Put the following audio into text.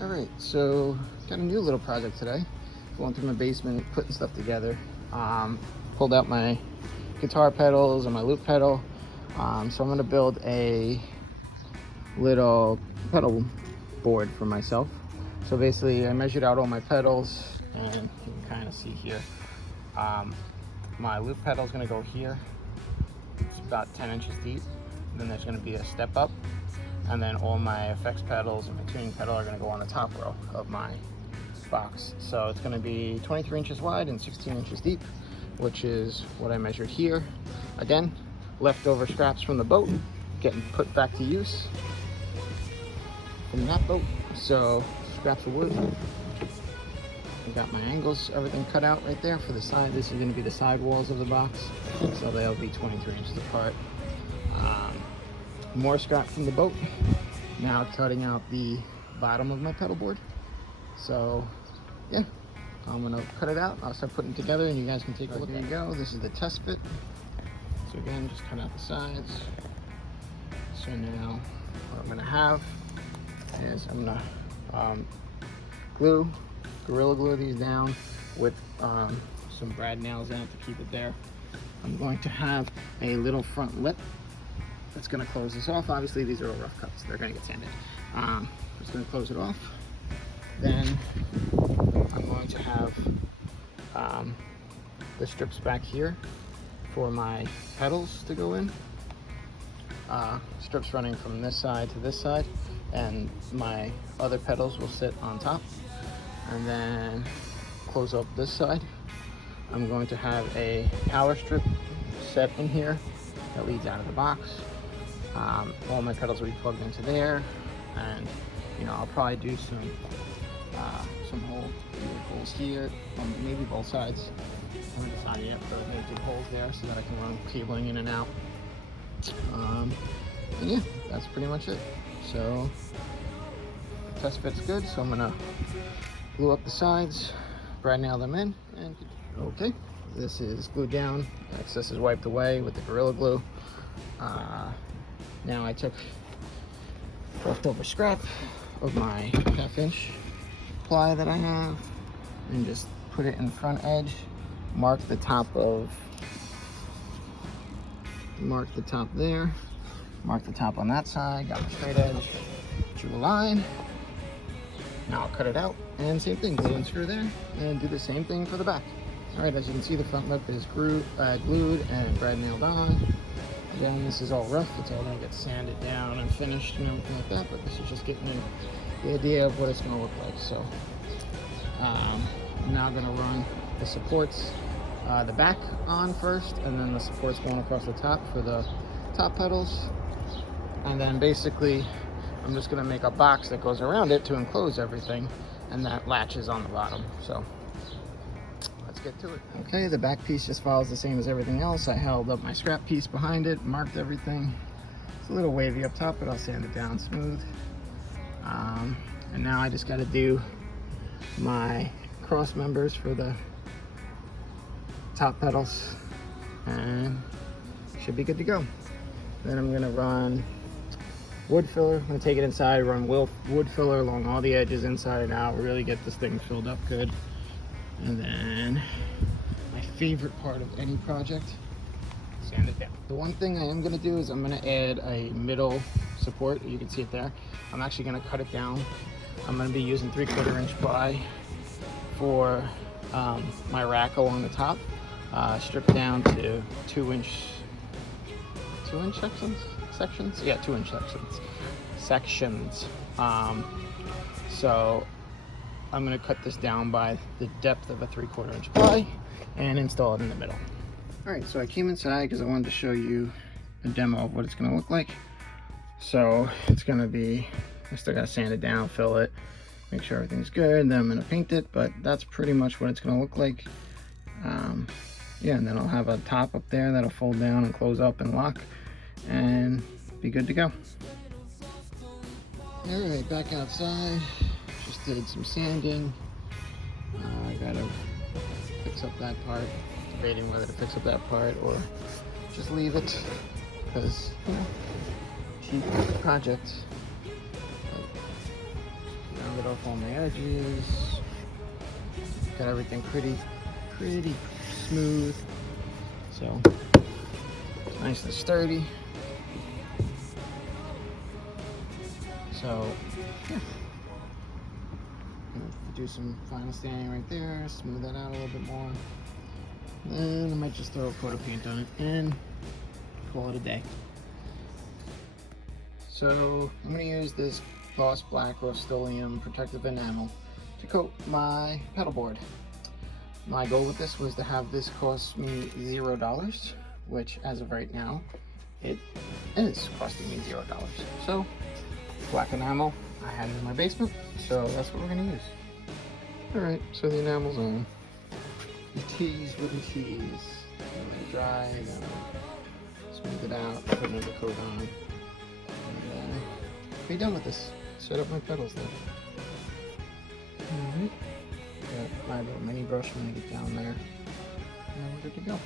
All right, so got a new little project today. Going through my basement, putting stuff together. Pulled out my guitar pedals and my loop pedal. So I'm gonna build a little pedal board for myself. So basically I measured out all my pedals, and you can kind of see here. My loop pedal is gonna go here. It's about 10 inches deep. And then there's gonna be a step up. And then all my effects pedals and my tuning pedal are gonna go on the top row of my box. So it's gonna be 23 inches wide and 16 inches deep, which is what I measured here. Again, leftover scraps from the boat getting put back to use from that boat. So scraps of wood. I got my angles, everything cut out right there for the side. This is gonna be the side walls of the box. So they'll be 23 inches apart. More scrap from the boat. Now cutting out the bottom of my pedal board. So yeah, I'm gonna cut it out. I'll start putting it together and you guys can take a look. There you go. This is the test bit. So again, just cut out the sides. So now what I'm gonna have is I'm gonna Gorilla Glue these down with some brad nails out to keep it there. I'm going to have a little front lip that's going to close this off. Obviously these are all rough cuts, they're going to get sanded. Just going to close it off. Then I'm going to have the strips back here for my pedals to go in. Strips running from this side to this side, and my other pedals will sit on top. And then close up this side. I'm going to have a power strip set in here that leads out of the box. All my pedals will be plugged into there, and you know, I'll probably do some holes here on maybe both sides. I haven't decided yet, but I'm gonna do holes there so that I can run cabling in and out. And yeah, that's pretty much it. So the test fit's good, so I'm gonna glue up the sides, brad nail them in, and okay. This is glued down, excess is wiped away with the Gorilla Glue. Now I took leftover scrap of my 1/2 inch ply that I have and just put it in the front edge, mark the top there, mark the top on that side, got my straight edge, drew a line. Now I'll cut it out, and same thing, glue and screw there, and do the same thing for the back. All right, as you can see, the front lip is glued and brad nailed on. Again, this is all rough. It's all gonna get sanded down and finished and everything like that, but this is just getting you the idea of what it's gonna look like. So I'm now gonna run the supports, the back on first, and then the supports going across the top for the top pedals. And then basically, I'm just gonna make a box that goes around it to enclose everything, and that latches on the bottom. So let's get to it. Okay, the back piece just follows the same as everything else. I held up my scrap piece behind it, marked everything. It's a little wavy up top, but I'll sand it down smooth. And now I just got to do my cross members for the top pedals, and should be good to go. Then I'm gonna run wood filler. I'm gonna take it inside, run wood filler along all the edges, inside and out, really get this thing filled up good. And then my favorite part of any project, sand it down. The one thing I am gonna do is I'm gonna add a middle support. You can see it there. I'm actually gonna cut it down. I'm gonna be using 3/4 inch ply for my rack along the top, stripped down to 2 inch sections? Yeah, 2 inch sections. So I'm going to cut this down by the depth of a 3/4 inch ply and install it in the middle. All right, so I came inside because I wanted to show you a demo of what it's going to look like. So it's going to be, I still got to sand it down, fill it, make sure everything's good, then I'm going to paint it, but that's pretty much what it's going to look like. Yeah, and then I'll have a top up there that'll fold down and close up and lock and be good to go. All right, back outside. Just did some sanding. I gotta fix up that part. Debating whether to fix up that part or just leave it, because you know, cheap project. Now it off all my edges. Got everything pretty smooth. So nice and sturdy. So yeah. Do some final sanding right there, smooth that out a little bit more. Then I might just throw a coat of paint on it and call it a day. So I'm going to use this Gloss Black Rust-Oleum protective enamel to coat my pedal board. My goal with this was to have this cost me $0, which as of right now, it is costing me $0. So black enamel, I had it in my basement, so that's what we're going to use. Alright, so the enamel's on. The tease with the tease. Let it dry, then smooth it out, put another coat on. And be done with this. Set up my pedals there. Alright. Got my little mini brush when I get down there. And we're good to go.